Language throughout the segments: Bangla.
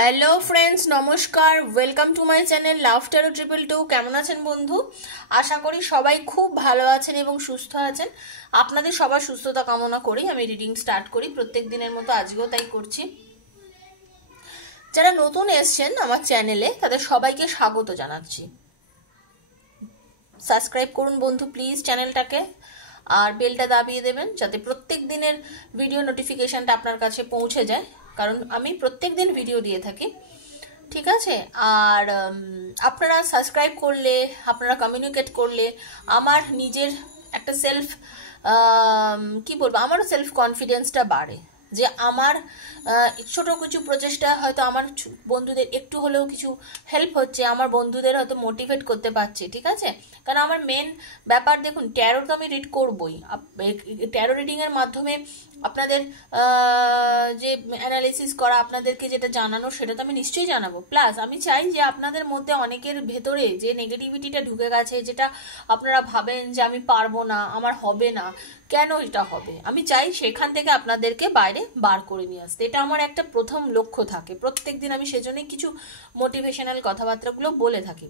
হ্যালো ফ্রেন্ডস, নমস্কার। Welcome to my channel love taro 222। কেমন আছেন বন্ধু? আশা করি সবাই খুব ভালো আছেন এবং সুস্থ আছেন। আপনাদের সবার সুস্থতা কামনা করি আমি রিডিং স্টার্ট করি। প্রত্যেক দিনের মতো আজকেও তাই করছি। যারা নতুন এসছেন আমার চ্যানেলে তাদের সবাইকে স্বাগত জানাচ্ছি। সাবস্ক্রাইব করুন বন্ধু প্লিজ চ্যানেলটাকে, আর বেলটা দাবিয়ে দেবেন যাতে প্রত্যেক দিনের ভিডিও নোটিফিকেশনটা আপনার কাছে পৌঁছে যায়, কারণ আমি প্রত্যেক দিন ভিডিও দিয়ে থাকি। ঠিক আছে? আর আপনারা সাবস্ক্রাইব করলে, আপনারা কমিউনিকেট করলে আমার নিজের একটা সেলফ কি বলবো, আমারও সেলফ কনফিডেন্সটা বাড়ে, যে আমার ছোট কিছু প্রচেষ্টা হয়তো আমার বন্ধুদের একটু হলেও কিছু হেল্প হচ্ছে, আমার বন্ধুদের হয়তো মোটিভেট করতে পারছে। ঠিক আছে? কারণ আমার মেন ব্যাপার, দেখুন, ট্যারো তো আমি রিড করবই। ট্যারো রিডিংয়ের মাধ্যমে আপনাদের যে অ্যানালিসিস করা, আপনাদেরকে যেটা জানানো সেটা তো আমি নিশ্চয়ই জানাবো। প্লাস আমি চাই যে আপনাদের মধ্যে অনেকের ভেতরে যে নেগেটিভিটিটা ঢুকে গেছে, যেটা আপনারা ভাবেন যে আমি পারবো না, আমার হবে না, কেন এটা হবে, আমি চাই সেখান থেকে আপনাদেরকে বাইরে বার করে নিয়ে আসতে। এটা আমার একটা প্রথম লক্ষ্য থাকে প্রত্যেক দিন। আমি সেজন্যই কিছু মোটিভেশনাল কথাবার্তাগুলো বলে থাকি।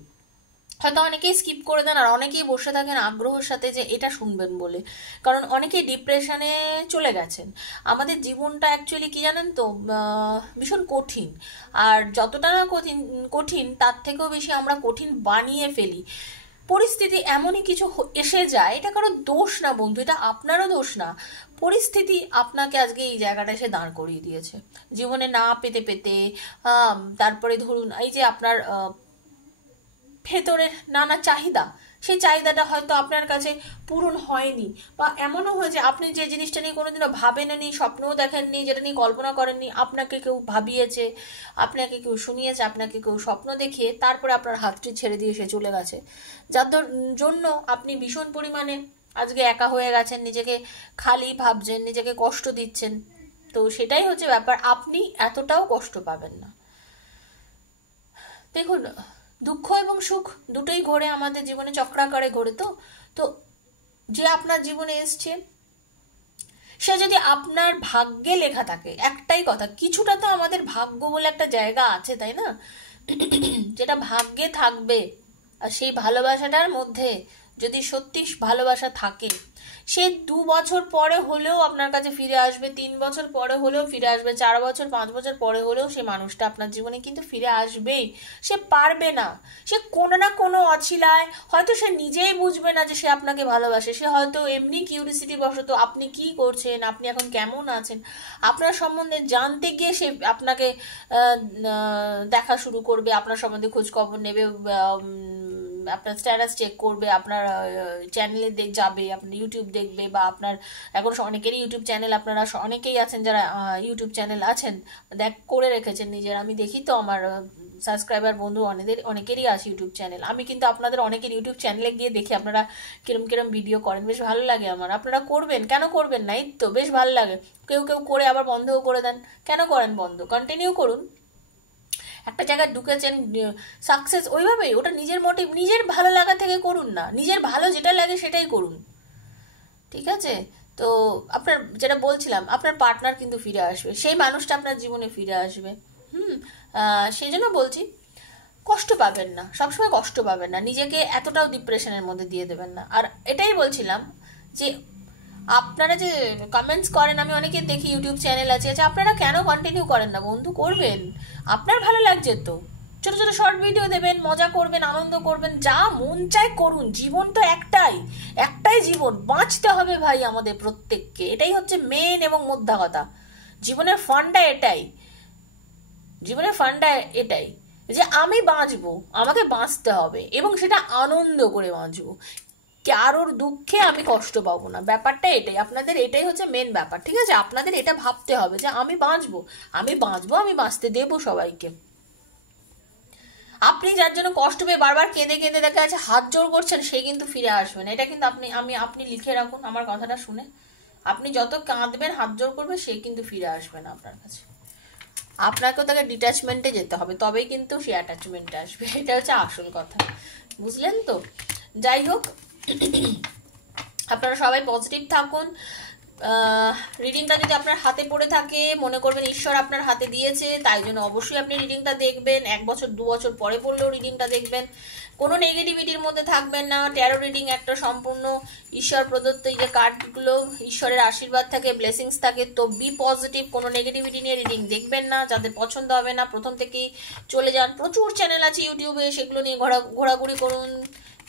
হয়তো অনেকেই স্কিপ করে দেন, আর অনেকেই বসে থাকেন আগ্রহের সাথে যে এটা শুনবেন বলে, কারণ অনেকেই ডিপ্রেশনে চলে গেছেন। আমাদের জীবনটা অ্যাকচুয়ালি কি জানেন তো, ভীষণ কঠিন। আর যতটা না কঠিন তার থেকেও বেশি আমরা কঠিন বানিয়ে ফেলি। পরিস্থিতি এমনই কিছু এসে যায়, এটা কারো দোষ না বন্ধু, এটা আপনারও দোষ না। পরিস্থিতি আপনাকে আজকে এই জায়গাটা এসে দাঁড় করিয়ে দিয়েছে, জীবনে না পেতে পেতে। তারপরে ধরুন এই যে আপনার ভেতরের নানা চাহিদা, সেই চাহিদাটা হয়তো আপনার কাছে পূরণ হয়নি, বা এমনও হয়েছে আপনি যে জিনিসটা নিয়ে কোনোদিনও ভাবেননি, স্বপ্নও দেখেননি, যেটা নিয়ে কল্পনা করেননি, আপনাকে কেউ ভাবিয়েছে, আপনাকে কেউ শুনিয়েছে, আপনাকে কেউ স্বপ্ন দেখিয়ে তারপরে আপনার হাতটি ছেড়ে দিয়ে সে চলে গেছে, যার জন্য আপনি ভীষণ পরিমাণে আজকে একা হয়ে গেছেন, নিজেকে খালি ভাবছেন, নিজেকে কষ্ট দিচ্ছেন। তো সেটাই হচ্ছে ব্যাপার, আপনি এতটাও কষ্ট পাবেন না। দেখুন, দুঃখ এবং সুখ দুটোই ঘোরে আমাদের জীবনে, চক্রাকারে ঘোরে। তো তো যে আপনার জীবনে এসছে, সে যদি আপনার ভাগ্যে লেখা থাকে, একটাই কথা, কিছুটা তো আমাদের ভাগ্য বলে একটা জায়গা আছে, তাই না? যেটা ভাগ্যে থাকবে, আর সেই ভালোবাসাটার মধ্যে যদি সত্যি ভালোবাসা থাকে, সে 2 বছর পরে হলেও আপনার কাছে ফিরে আসবে, 3 বছর পরে হলেও ফিরে আসবে, 4 বছর 5 বছর পরে হলেও সে মানুষটা আপনার জীবনে কিন্তু ফিরে আসবেই। সে পারবে না, সে কোনো না কোনো অছিলায়, হয়তো সে নিজেই বুঝবে না যে সে আপনাকে ভালোবাসে, সে হয়তো এমনি কিউরিসিটি বশত আপনি কি করছেন, আপনি এখন কেমন আছেন, আপনার সম্বন্ধে জানতে গিয়ে সে আপনাকে দেখা শুরু করবে, আপনার সম্বন্ধে খোঁজ খবর নেবে, আপনার স্ট্যাটাস চেক করবে, আপনার চ্যানেলে যাবে, আপনার ইউটিউব দেখবে, বা আপনার এখন অনেকেরই ইউটিউব চ্যানেল, আপনারা অনেকেই আছেন যারা ইউটিউব চ্যানেল আছেন, করে রেখেছেন নিজের। আমি দেখি তো আমার সাবস্ক্রাইবার বন্ধু অনেকেরই আছে ইউটিউব চ্যানেল। আমি কিন্তু আপনাদের অনেকের ইউটিউব চ্যানেলে গিয়ে দেখি আপনারা কিরম কিরম ভিডিও করেন, বেশ ভালো লাগে আমার। আপনারা করবেন, কেন করবেন না? এই তো বেশ ভালো লাগে। কেউ কেউ করে আবার বন্ধও করে দেন, কেন করেন বন্ধ? কন্টিনিউ করুন। একটা জায়গায় ঢুকেছেন, সাকসেস ওইভাবেই, ওটা নিজের মোটিভ, নিজের ভালো লাগা থেকে করুন না, নিজের ভালো যেটা লাগে সেটাই করুন। ঠিক আছে? তো আপনার যেটা বলছিলাম, আপনার পার্টনার কিন্তু ফিরে আসবে, সেই মানুষটা আপনার জীবনে ফিরে আসবে। সেই জন্য বলছি, কষ্ট পাবেন না, সবসময় কষ্ট পাবেন না, নিজেকে এতটাও ডিপ্রেশনের মধ্যে দিয়ে দেবেন না। আর এটাই বলছিলাম যে আপনারা যে কমেন্টস করেন, আমি অনেকে দেখি ইউটিউব চ্যানেল আছে, আচ্ছা আপনারা কেন কন্টিনিউ করেন না বন্ধু? করবেন, আপনার ভালো লাগছে তো। ছোট ছোট শর্ট ভিডিও দেবেন, মজা করবেন, আনন্দ করবেন, যা মন চায় করুন। জীবন তো একটাই, একটাই জীবন, বাঁচতে হবে ভাই আমাদের প্রত্যেককে। এটাই হচ্ছে মেন এবং মোদ্দা কথা। জীবনের ফান্ডা এটাই, জীবনের ফান্ডা এটাই যে আমি বাঁচবো, আমাকে বাঁচতে হবে, এবং সেটা আনন্দ করে বাঁচবো, কারোর দুঃখে আমি কষ্ট পাবো না। ব্যাপারটা এটাই, আপনাদের এটাই হচ্ছে মেন ব্যাপার। ঠিক আছে? আপনাদের এটা ভাবতে হবে যে আমি বাঁচবো, আমি বাঁচবো, আমি বাঁচতে দেবো সবাইকে। আপনি যার জন্য কষ্ট পেয়ে বারবার কেঁদে কেঁদে দেখা যাচ্ছে হাত জোর করছেন, সে কিন্তু ফিরে আসবে না। এটা কিন্তু আপনি লিখে রাখুন আমার কথাটা শুনে। আপনি যত কাঁদবেন, হাত জোর করবে, সে কিন্তু ফিরে আসবে না আপনার কাছে। আপনাকেও তাকে ডিট্যাচমেন্টে যেতে হবে, তবেই কিন্তু সে অ্যাটাচমেন্টে আসবে। এটা হচ্ছে আসল কথা, বুঝলেন তো? যাই হোক, আপনারা সবাই পজিটিভ থাকুন, রিডিংটা যদি আপনার হাতে পড়ে থাকে, মনে করবেন ঈশ্বর আপনার হাতে দিয়েছে, তাই জন্য অবশ্যই আপনি রিডিংটা দেখবেন। 1 বছর 2 বছর পরে পড়লেও রিডিংটা দেখবেন। কোনো নেগেটিভিটির মধ্যে থাকবেন না। ট্যারো রিডিং একটা সম্পূর্ণ ঈশ্বর প্রদত্ত, এই যে কার্ডগুলো ঈশ্বরের আশীর্বাদ থাকে, ব্লেসিংস থাকে, তো বি পজিটিভ। কোনো নেগেটিভিটি নিয়ে রিডিং দেখবেন না। যাদের পছন্দ হবে না প্রথম থেকেই চলে যান। প্রচুর চ্যানেল আছে ইউটিউবে, সেগুলো নিয়ে ঘোরাঘুরি করুন,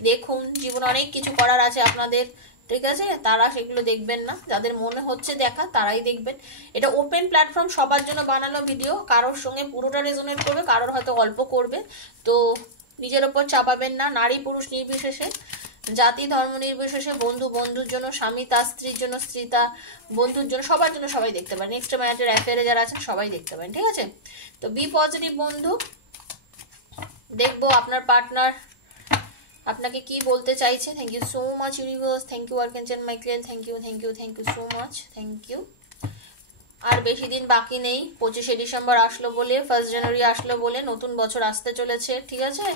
দেখুন। জীবনে অনেক কিছু করার আছে আপনাদের, ঠিক আছে? তারা সেগুলো দেখবেন না। যাদের মনে হচ্ছে দেখা তারাই দেখবেন। এটা ওপেন প্ল্যাটফর্ম, সবার জন্য বানানো ভিডিও। কারোর সঙ্গে পুরোটা রেজোনেট করবে, কারোর হয়তো অল্প করবে, তো নিজের ওপর চাপাবেন না। নারী পুরুষ নির্বিশেষে, জাতি ধর্ম নির্বিশেষে, বন্ধুর জন্য, স্বামী তার স্ত্রীর জন্য, স্ত্রী তা বন্ধুর জন্য, সবার জন্য সবাই দেখতে পারেন। নেক্সট ম্যারেজের অ্যাফেয়ারে যারা আছেন সবাই দেখতে পারেন, ঠিক আছে? তো বি পজিটিভ বন্ধু। দেখবো আপনার পার্টনার আপনাকে কি বলতে চাইছে। Thank you so much universe, thank you archangel Michael, thank you so much, thank you. আর বেশি দিন বাকি নেই। 25শে ডিসেম্বর আসলো বলে, 1 জানুয়ারি আসলো বলে নতুন বছর আসতে চলেছে, ঠিক আছে?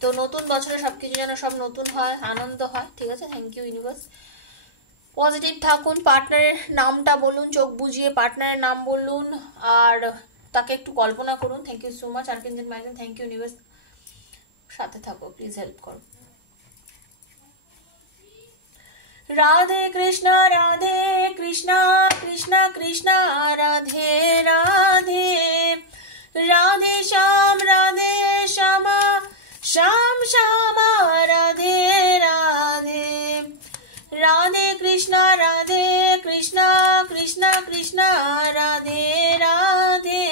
তো নতুন বছরে সবকিছু যেন সব নতুন হয়, আনন্দ হয়, ঠিক আছে? Thank you universe. পজিটিভ থাকুন। পার্টনারের নামটা বলুন, চোখ বুঝিয়ে পার্টনারের নাম বলুন, আর তাকে একটু কল্পনা করুন। Thank you so much archangel Michael, thank you universe. সাথে থাকো, প্লিজ হেল্প করো। রাধে কৃষ্ণ কৃষ্ণ কৃষ্ণ রাধে রাধে, রাধে শ্যাম শ্যাম শ্যাম রাধে রাধে, রাধে কৃষ্ণ কৃষ্ণ কৃষ্ণ রাধে রাধে,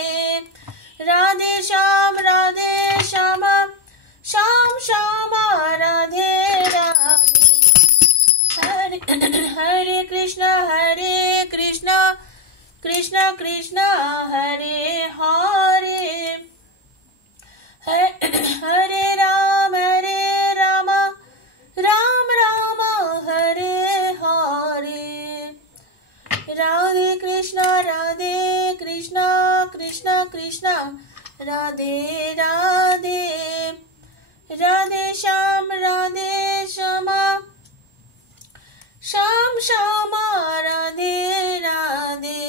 রাধে শ্যাম শ্যাম শ্যাম রাধে রাধে। हरे कृष्णा कृष्णा कृष्णा हरे हरे, हरे राम राम राम हरे हरे, राधे कृष्णा कृष्णा कृष्णा राधे राधे, राधे श्याम श्याम श्याम राधे राधे।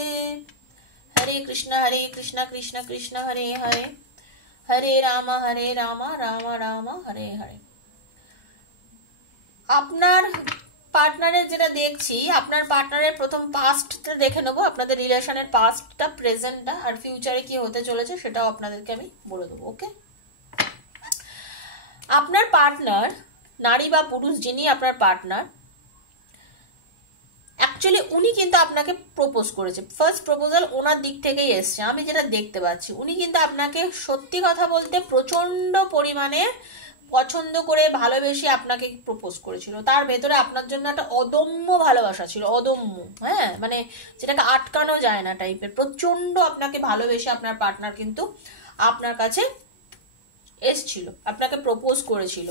हरे कृष्णा कृष्ण कृष्ण हरे हरे, हरे राम राम राम हरे हरे। আপনার পার্টনারের যেটা দেখছি, আপনার পার্টনারের প্রথম পাস্টটা দেখে নেবো, আপনাদের রিলেশনের পাস্টটা, প্রেজেন্টটা, আর ফিউচারে কি হতে চলেছে সেটাও আপনাদেরকে আমি বলে দেবো, ওকে? আপনার পার্টনার, নারী বা পুরুষ যিনি আপনার পার্টনার, অ্যাকচুয়ালি উনি কিন্তু আপনাকে প্রপোজ করেছে। ফার্স্ট প্রপোজাল ওনার দিক থেকেই এসছে, আমি যেটা দেখতে পাচ্ছি। উনি কিন্তু আপনাকে সত্যি কথা বলতে প্রচন্ড পরিমাণে পছন্দ করে ভালোবেসে আপনাকে প্রপোজ করেছিল। তার ভেতরে আপনার জন্য একটা অদম্য ভালোবাসা ছিল, অদম্য, হ্যাঁ, মানে যেটাকে আটকানো যায় না টাইপের। প্রচন্ড আপনাকে ভালোবেসে আপনার পার্টনার কিন্তু আপনার কাছে এসছিল, আপনাকে প্রপোজ করেছিল।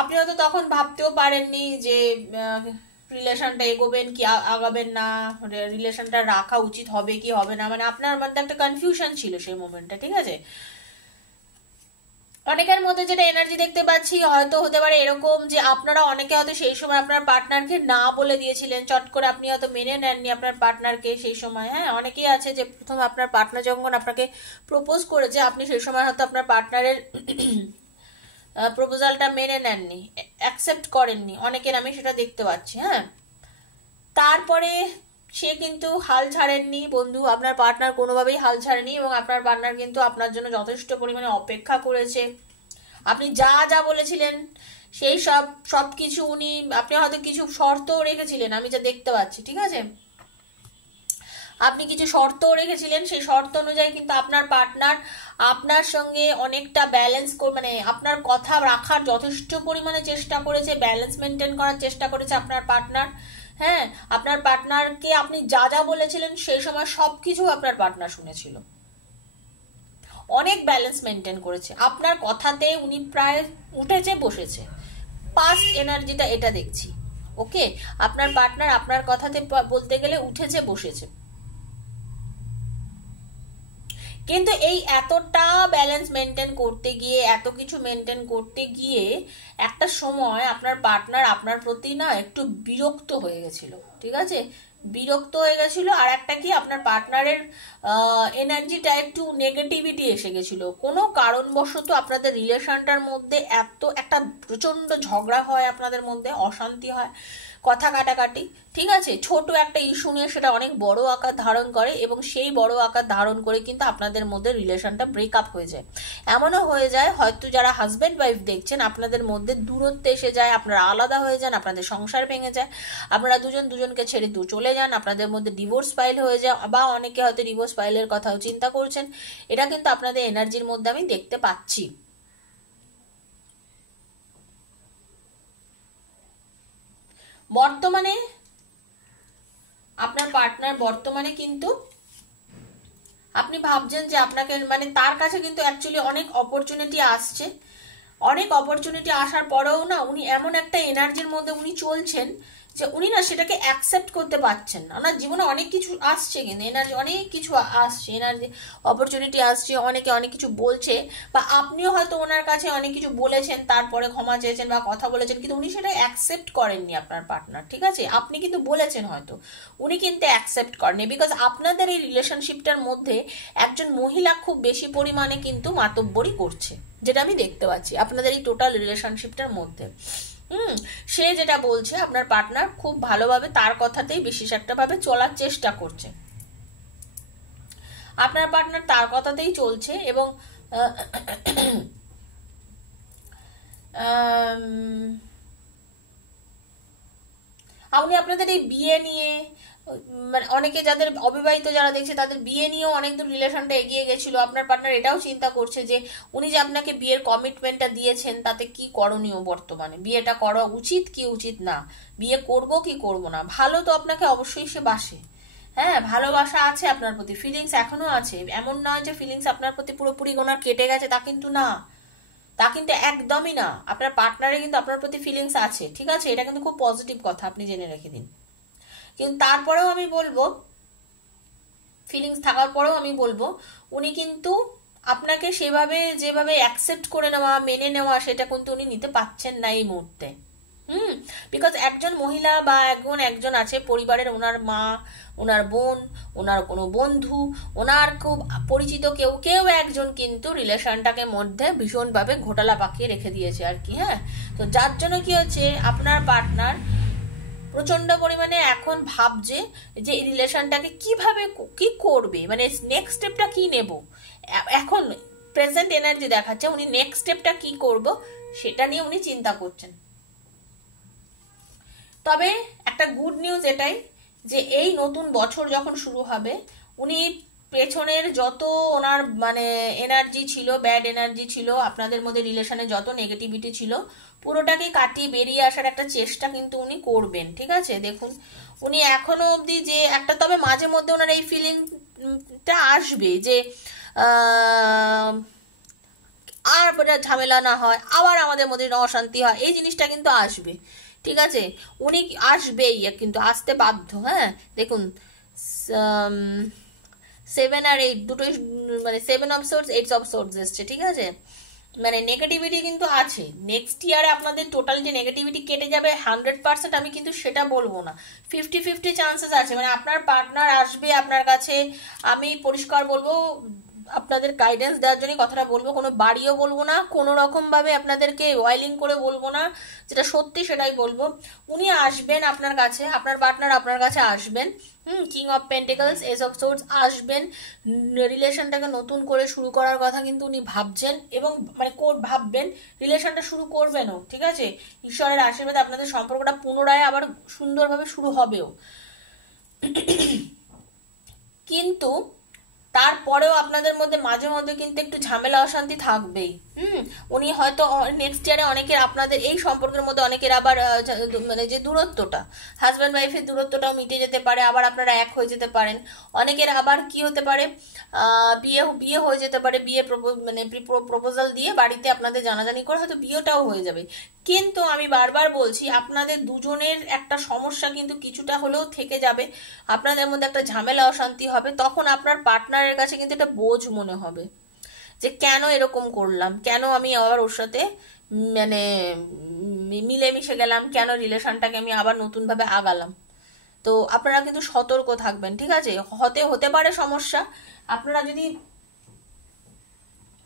আপনি হয়তো তখন ভাবতেও পারেননি যে রিলেশনটা এগোবেন কি আগাবেন না, রিলেশনটা রাখা উচিত হবে কি হবে না, মানে আপনার মধ্যে একটা কনফিউশন ছিল সেই মোমেন্টে, ঠিক আছে? অনেকের মধ্যে যেটা এনার্জি দেখতে পাচ্ছি, হয়তো হতে পারে এরকম যে আপনারা অনেকে হয়তো সেই সময় আপনার পার্টনারকে না বলে দিয়েছিলেন, চট করে আপনি হয়তো মেনে নেননি আপনার পার্টনারকে সেই সময়। হ্যাঁ, অনেকেই আছে যে প্রথম আপনার পার্টনার যখন আপনাকে প্রপোজ করেছে, আপনি সেই সময় হয়তো আপনার পার্টনারের প্রপোজালটা মেনে নেননি, অ্যাকসেপ্ট করেননি। অনেকের আমি সেটা দেখতে পাচ্ছি। হ্যাঁ, তারপরে সে কিন্তু হাল ছাড়েননি বন্ধু, আপনার পার্টনার কোনোভাবেই হাল ছাড়েনি, এবং আপনার পার্টনার কিন্তু আপনার জন্য যথেষ্ট পরিমাণে অপেক্ষা করেছে। আপনি যা যা বলেছিলেন সেই সব কিছু আপনি হয়তো কিছু শর্তও রেখেছিলেন, আমি যা দেখতে পাচ্ছি, ঠিক আছে? আপনি কিছু শর্তও রেখেছিলেন, সেই শর্ত অনুযায়ী কিন্তু আপনার পার্টনার আপনার সঙ্গে অনেকটা ব্যালেন্স মানে আপনার কথা রাখার যথেষ্ট পরিমাণে চেষ্টা করেছে, ব্যালেন্স মেনটেন করার চেষ্টা করেছে আপনার পার্টনার। হ্যাঁ, আপনার পার্টনারকে আপনি যা যা বলেছিলেন সেই সময় সবকিছু আপনার পার্টনার শুনেছিল, অনেক ব্যালেন্স মেনটেন করেছে। আপনার কথাতে উনি প্রায় উঠেছে বসেছে, পাস্ট এনার্জিটা এটা দেখছি, ওকে? আপনার পার্টনার আপনার কথাতে বলতে গেলে উঠেছে বসেছে, কিন্তু এই এতটা ব্যালেন্স মেনটেন করতে গিয়ে, এত কিছু মেনটেন করতে গিয়ে একটা সময় আপনার পার্টনার আপনার প্রতি না একটু বিরক্ত হয়ে গেছিল, ঠিক আছে? বিরক্ত হয়ে গেছিল, আর একটা কি আপনার পার্টনারের এনার্জিটা একটু নেগেটিভিটি এসে গেছিল। কোনো কারণবশত আপনাদের রিলেশনটার মধ্যে এত একটা প্রচণ্ড ঝগড়া হয়, আপনাদের মধ্যে অশান্তি হয়, কথা কাটাকাটি, ঠিক আছে, ছোট একটা ইস্যু নিয়ে সেটা অনেক বড় আকার ধারণ করে, এবং সেই বড় আকার ধারণ করে কিন্তু আপনাদের মধ্যে রিলেশনটা ব্রেকআপ হয়ে যায়। এমনও হয়ে যায় হয়তো যারা হাজব্যান্ড ওয়াইফ দেখছেন আপনাদের মধ্যে দূরত্ব এসে যায়, আপনারা আলাদা হয়ে যান, আপনাদের সংসার ভেঙে যায়, আপনারা দুজন দুজনকে ছেড়ে চলে যান, আপনাদের মধ্যে ডিভোর্স ফাইল হয়ে যায়, বা অনেকে হয়তো ডিভোর্স ফাইলের কথাও চিন্তা করছেন। এটা কিন্তু আপনাদের এনার্জির মধ্যে আমি দেখতে পাচ্ছি। বর্তমানে আপনার পার্টনার বর্তমানে কিন্তু আপনি ভাবছেন যে আপনাকে মানে তার কাছে কিন্তু অ্যাকচুয়ালি অনেক অপরচুনিটি আসছে, অনেক অপরচুনিটি আসার পরেও না উনি এমন একটা এনার্জির মধ্যে উনি চলছেন যে উনি না সেটাকে অ্যাকসেপ্ট করতে পারছেন না। ওনার জীবনে অনেক কিছু আসছে, কিন্তু এনার্জি অনেক কিছু আসছে, এনার্জি অপরচুনিটি আসছে, অনেকে অনেক কিছু বলছে, বা আপনিও হয়তো ওনার কাছে অনেক কিছু বলেছেন, তারপরে ক্ষমা চেয়েছেন বা কথা বলেছেন, কিন্তু উনি সেটা অ্যাকসেপ্ট করেননি আপনার পার্টনার, ঠিক আছে, আপনি কিন্তু বলেছেন হয়তো, উনি কিন্তু অ্যাকসেপ্ট করেননি, বিকজ আপনাদের এই রিলেশনশিপটার মধ্যে একজন মহিলা খুব বেশি পরিমাণে কিন্তু মাতব্বরি করছে, যেটা আমি দেখতে পাচ্ছি আপনাদের এই টোটাল রিলেশনশিপটার মধ্যে। সে যেটা বলছে আপনার পার্টনার খুব ভালোভাবে তার কথাতেই বিশেষ একটা ভাবে চলার চেষ্টা করছে, আপনার পার্টনার তার কথাতেই চলছে, এবং আপনি আপনাদের এই বিয়ে নিয়ে মানে অনেকে যাদের অবিবাহিত যারা দেখছে তাদের বিয়ে নিয়েও অনেক দূর রিলেশনটা এগিয়ে গেছিল, আপনার পার্টনার এটাও চিন্তা করছে যে উনি যে আপনাকে বিয়ের কমিটমেন্টটা দিয়েছেন তাতে কি করণীয়, বর্তমানে বিয়েটা করা উচিত কি উচিত না, বিয়ে করব কি করব না, ভালো তো আপনাকে অবশ্যই সে বাসে, হ্যাঁ ভালোবাসা আছে আপনার প্রতি, ফিলিংস এখনো আছে, এমন নয় যে ফিলিংস আপনার প্রতি পুরোপুরি ওনার কেটে গেছে, তা কিন্তু না, তা কিন্তু একদমই না, আপনার পার্টনারে কিন্তু আপনার প্রতি ফিলিংস আছে, ঠিক আছে, এটা কিন্তু খুব পজিটিভ কথা, আপনি জেনে রেখে দিন। কিন্তু তারপরেও আমি বলবো, ফিলিংস থাকার পরেও আমি বলবো উনি কিন্তু আপনাকে সেভাবে যেভাবে অ্যাকসেপ্ট করে নেওয়া মেনে নেওয়া সেটা কিন্তু উনি নিতে পারছেন না এই মুহূর্তে। বিকজ একজন মহিলা বা একজন আছে পরিবারের, ওনার মা, ওনার বোন, ওনার কোনো বন্ধু, ওনার খুব পরিচিত কেউ কেউ একজন কিন্তু রিলেশনটাকে মধ্যে ভীষণভাবে ঘোটালা পাকিয়ে রেখে দিয়েছে আর কি, হ্যাঁ। তো যার জন্য কি হচ্ছে আপনার পার্টনার প্রচন্ড পরিমাণে এখন ভাবছে যে এই রিলেশনটাকে কিভাবে কি করবে, মানে নেক্সট স্টেপটা কি নেব, এখন প্রেজেন্ট এনার্জি দেখাচ্ছে উনি নেক্সট স্টেপটা কি করব সেটা নিয়ে উনি চিন্তা করছেন। তবে একটা গুড নিউজ এটাই যে এই নতুন বছর যখন শুরু হবে উনি পেছনের যত ওনার মানে এনার্জি ছিল, ব্যাড এনার্জি ছিল, আপনাদের মধ্যে রিলেশনে যত নেগেটিভিটি ছিল পুরোটাকে কাটিয়ে বেরিয়ে আসার একটা চেষ্টা কিন্তু উনি করবেন, ঠিক আছে। দেখুন উনি এখনো অবধি যে একটা, তবে মাঝে মধ্যে ওনার এই ফিলিংটা আসবে যে আর ঝামেলা না হয়, আবার আমাদের মধ্যে অশান্তি হয়, এই জিনিসটা কিন্তু আসবে, ঠিক আছে, উনি আসবেই, কিন্তু আসতে বাধ্য, হ্যাঁ। দেখুন 7 আর 8 দুটোই মানে 7 অফ সোর্স 8 অফ সোর্স এসছে, ঠিক আছে, মানে নেগেটিভিটি কিন্তু আছে। নেক্সট ইয়ারে আপনাদের টোটাল যে নেগেটিভিটি কেটে যাবে 100%, আমি কিন্তু সেটা বলবো না, 50-50 চান্সেস আছে, মানে আপনার পার্টনার আসবে আপনার কাছে, আমি পরিষ্কার বলবো আপনাদের গাইডেন্স দেওয়ার জন্য কথাটা বলবো, কোনো বাড়িও বলবো না, কোনো রকম ভাবে আপনাদেরকে ওয়াইলিং করে বলবো না, যেটা সত্যি সেটাই বলবো, উনি আসবেন আপনার কাছে, আপনার পার্টনার আপনার কাছে আসবেন, king of pentacles, S of swords আসবেন, রিলেশনটাকে নতুন করে শুরু করার কথা কিন্তু উনি ভাবছেন, এবং মানে ভাববেন, রিলেশনটা শুরু করবেনও, ঠিক আছে, ঈশ্বরের আশীর্বাদে আপনাদের সম্পর্কটা পুনরায় আবার সুন্দরভাবে শুরু হবেও। কিন্তু তারপরেও আপনাদের মধ্যে মাঝে মধ্যে কিন্তু একটু ঝামেলা অশান্তি থাকবেই। উনি হয়তো নেক্সট ইয়ারে অনেকের আপনাদের এই সম্পর্কের মধ্যে অনেকের আবার মানে যে দূরত্বটা, হাজব্যান্ড ওয়াইফের দূরত্বটাও মিটে যেতে পারে, আবার আপনারা এক হয়ে যেতে পারেন, অনেকের আবার কি হতে পারে বিয়ে হয়ে যেতে পারে, বিয়ে মানে প্রপোজাল দিয়ে বাড়িতে আপনাদের জানাজানি করে হয়তো বিয়েটাও হয়ে যাবে। কিন্তু আমি বারবার বলছি আপনাদের দুজনের একটা সমস্যা কিন্তু কিছুটা হলেও থেকে যাবে, আপনাদের মধ্যে একটা ঝামেলা অশান্তি হবে, তখন আপনার পার্টনারের কাছে কিন্তু এটা বোঝ মনে হবে যে কেন এরকম করলাম, কেন আমি আবার ওর সাথে মানে মিলেমিশে গেলাম, কেন রিলেশনটাকে আমি আবার নতুনভাবে আগালাম, তো আপনারা কিন্তু সতর্ক থাকবেন, ঠিক আছে? হতে পারে সমস্যা। আপনারা যদি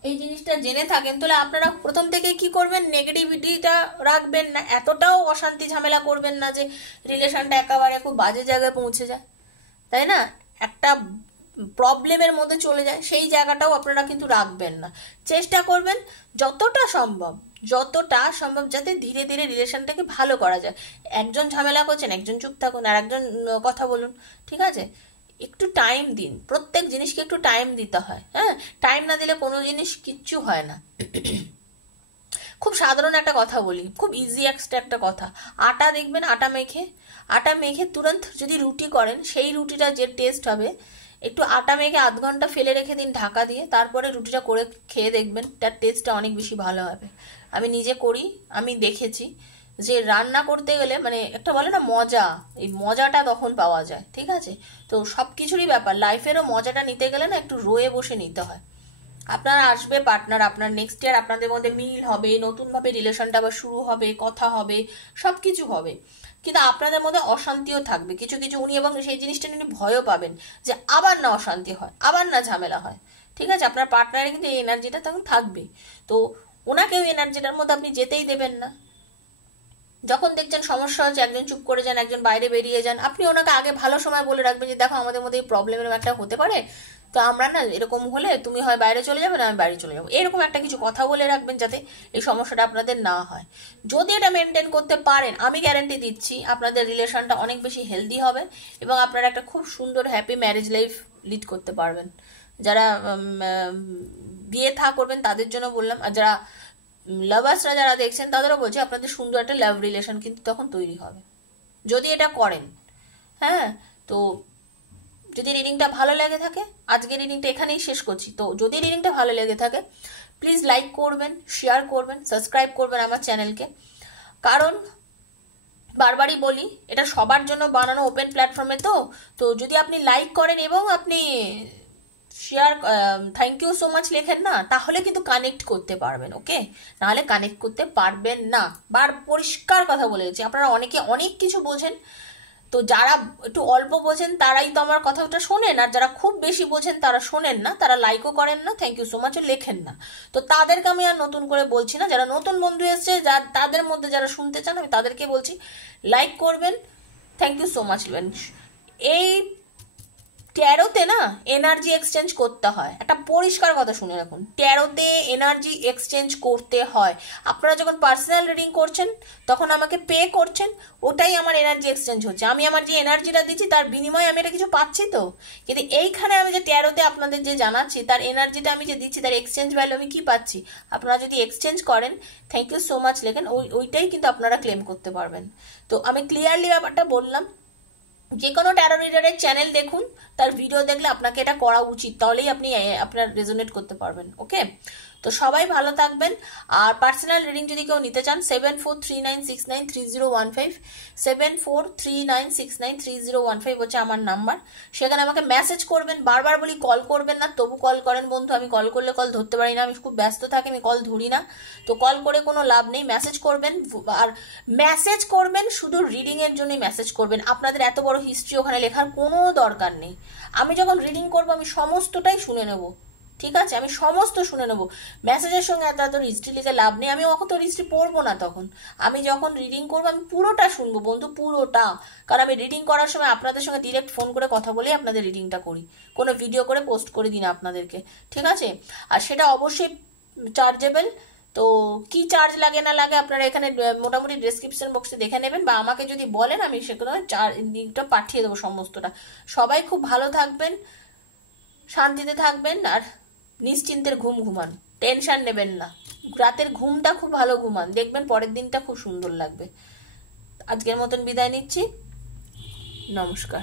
এই জিনিসটা জেনে থাকেন তাহলে আপনারা প্রথম থেকে কি করবেন, নেগেটিভিটিটা রাখবেন না, এতটাও অশান্তি ঝামেলা করবেন না যে রিলেশনটা একেবারে খুব বাজে জায়গায় পৌঁছে যায়, তাই না? একটা প্রবলেমের মধ্যে চলে যায়, সেই জায়গাটাও আপনারা কিন্তু রাখবেন না। চেষ্টা করবেন যতটা সম্ভব যাতে ধীরে ধীরে রিলেশনটাকে ভালো করা যায়। একজন ঝামেলা করছেন, একজন চুপ থাকুন, আর একজন কথা বলুন, ঠিক আছে? একটু টাইম দিন, প্রত্যেক জিনিসকে একটু টাইম দিতে হয়। হ্যাঁ, টাইম না দিলে কোনো জিনিস কিচ্ছু হয় না। খুব সাধারণ একটা কথা বলি, খুব ইজি একটা কথা। আটা দেখবেন, আটা মেখে তুরন্ত যদি রুটি করেন, সেই রুটিটা যে টেস্ট হবে, একটু আটা মেখে আধ ঘন্টা ফেলে রেখে দিন ঢাকা দিয়ে, তারপরে রুটিটা করে খেয়ে দেখবেন, তার টেস্টটা অনেক বেশি ভালো হবে। আমি নিজে করি, আমি দেখেছি যে রান্না করতে গেলে মানে একটা বলে না মজা, এই মজাটা তখন পাওয়া যায়, ঠিক আছে? তো সব কিছুরই ব্যাপার, লাইফেরও মজাটা নিতে গেলে না একটু রয়ে বসে নিতে হয়। আপনার আসবে পার্টনার, আপনার নেক্সট ইয়ার আপনাদের মধ্যে মিল হবে, নতুনভাবে রিলেশনটা আবার শুরু হবে, কথা হবে, সব কিছু হবে, কিন্তু আপনাদের মধ্যে অশান্তিও থাকবে কিছু কিছু। উনি এবং সেই জিনিসটা নিয়ে ভয়ও পাবেন যে আবার না অশান্তি হয়, আবার না ঝামেলা হয়, ঠিক আছে? আপনার পার্টনারে কিন্তু এই এনার্জিটা তখন থাকবে। তো ওনাকেও এনার্জিটার মধ্যে আপনি যেতেই দেবেন না। যখন দেখছেন সমস্যা হচ্ছে, একজন চুপ করে যান, একজন বাইরে বেরিয়ে যান, আপনি ওনাকে আগে ভালো সময় বলে রাখবেন যে দেখো আমাদের মধ্যে এই প্রবলেমের একটা হতে পারে, তো আমরা না এরকম হলে তুমি হয় বাইরে চলে যাবে, না আমি বাইরে চলে যাবো, এরকম একটা কিছু কথা বলে রাখবেন যাতে এই সমস্যাটা আপনাদের না হয়। যদি এটা মেনটেন করতে পারেন, আমি গ্যারান্টি দিচ্ছি আপনাদের রিলেশনটা অনেক বেশি হেলদি হবে এবং আপনারা একটা খুব সুন্দর হ্যাপি ম্যারেজ লাইফ লিড করতে পারবেন। যারা বিয়ে করবেন তাদের জন্য বললাম, আর যারা লাভার্সরা যারা দেখছেন তাদেরও বলছি, আপনাদের সুন্দর একটা লাভ রিলেশন কিন্তু তখন তৈরি হবে যদি এটা করেন। হ্যাঁ, তো যদি রিডিংটা ভালো লেগে থাকে, আজকে রিডিংটা এখানেই শেষ করছি। তো যদি রিডিংটা ভালো লেগে থাকে প্লিজ লাইক করবেন, শেয়ার করবেন, সাবস্ক্রাইব করবেন আমার চ্যানেলকে। কারণ বারবারই বলি, এটা সবার জন্য বানানো ওপেন প্ল্যাটফর্মে, তো যদি আপনি লাইক করেন এবং আপনি share thank you so much লেখেন না, তাহলে কিন্তু কানেক্ট করতে পারবেন, ওকে? নাহলে কানেক্ট করতে পারবেন না। পরিষ্কার কথা বলে গেছি, আপনারা অনেকে অনেক কিছু বোঝেন, তো যারা একটু অল্প বোঝেন তারাই তো আমার কথাটা শোনেন, আর যারা খুব বেশি বোঝেন তারা শোনেন না, তারা লাইকও করেন না, থ্যাংক ইউ সো মাচও লেখেন না। তো তাদেরকে আমি আর নতুন করে বলছি না, যারা নতুন বন্ধু এসছে, তাদের মধ্যে যারা শুনতে চান আমি তাদেরকে বলছি লাইক করবেন, থ্যাংক ইউ সো মাচ। এই ট্যারোতে না এনার্জি এক্সচেঞ্জ করতে হয়, একটা পরিষ্কার কথা শুনে রাখুন, ট্যারোতে এনার্জি এক্সচেঞ্জ করতে হয়। আপনারা যখন পার্সোনাল রিডিং করছেন তখন আমাকে পে করছেন, ওটাই আমার এনার্জি এক্সচেঞ্জ হচ্ছে। আমি আমার যে এনার্জিটা দিচ্ছি তার বিনিময়ে আমি এটা কিছু পাচ্ছি তো, কিন্তু এইখানে আমি যে ট্যারোতে আপনাদের যে জানাচ্ছি তার এনার্জিটা আমি যে দিচ্ছি, তার এক্সচেঞ্জ ভ্যালু আমি কি পাচ্ছি। আপনারা যদি এক্সচেঞ্জ করেন, থ্যাংক ইউ সো মাচ লেখেন, ওইটাই কিন্তু আপনারা ক্লেম করতে পারবেন। তো আমি ক্লিয়ারলি ব্যাপারটা বললাম। যে কোনো ট্যারো রিডারের চ্যানেল দেখুন, তার ভিডিও দেখলে আপনাকে এটা করা উচিত, তাহলেই আপনি আপনার রেজোনেট করতে পারবেন, ওকে? তো সবাই ভালো থাকবেন। আর পার্সোনাল রিডিং যদি কেউ নিতে চান 7439693015, 7439693015 হচ্ছে আমার নাম্বার। সেখানে আমাকে মেসেজ করবেন, বারবার বলি কল করবেন না, তবু কল করেন বন্ধু। আমি কল করলে কল ধরতে পারি না, আমি খুব ব্যস্ত থাকি, আমি কল ধরি না। তো কল করে কোনো লাভ নেই, মেসেজ করবেন। আর মেসেজ করবেন শুধু রিডিং এর জন্যই মেসেজ করবেন, আপনাদের এত বড় হিস্ট্রি ওখানে লেখার কোনো দরকার নেই। আমি যখন রিডিং করবো আমি সমস্তটাই শুনে নেব, ঠিক আছে? আমি সমস্ত শুনে নেবো। মেসেজের সঙ্গে এত হিস্ট্রি লিখে লাভ নেই, আমি অত হিস্ট্রি পড়বো না তখন। আমি যখন রিডিং করবো আমি পুরোটা শুনবো বন্ধু, পুরোটা। কারণ আমি রিডিং করার সময় আপনাদের সঙ্গে ডিরেক্ট ফোন করে কথা বলেই আপনাদের রিডিংটা করি, কোনো ভিডিও করে পোস্ট করে দিই না আপনাদেরকে, ঠিক আছে? আর সেটা অবশ্যই চার্জেবল। তো কি চার্জ লাগে না লাগে আপনারা এখানে মোটামুটি ডেসক্রিপশন বক্সে দেখে নেবেন, বা আমাকে যদি বলেন আমি সেগুলো লিঙ্কটা পাঠিয়ে দেবো সমস্তটা। সবাই খুব ভালো থাকবেন, শান্তিতে থাকবেন, আর নিশ্চিন্তের ঘুম ঘুমান, টেনশন নেবেন না। রাতের ঘুমটা খুব ভালো ঘুমান, দেখবেন পরের দিনটা খুব সুন্দর লাগবে। আজকের মতন বিদায় নিচ্ছি, নমস্কার।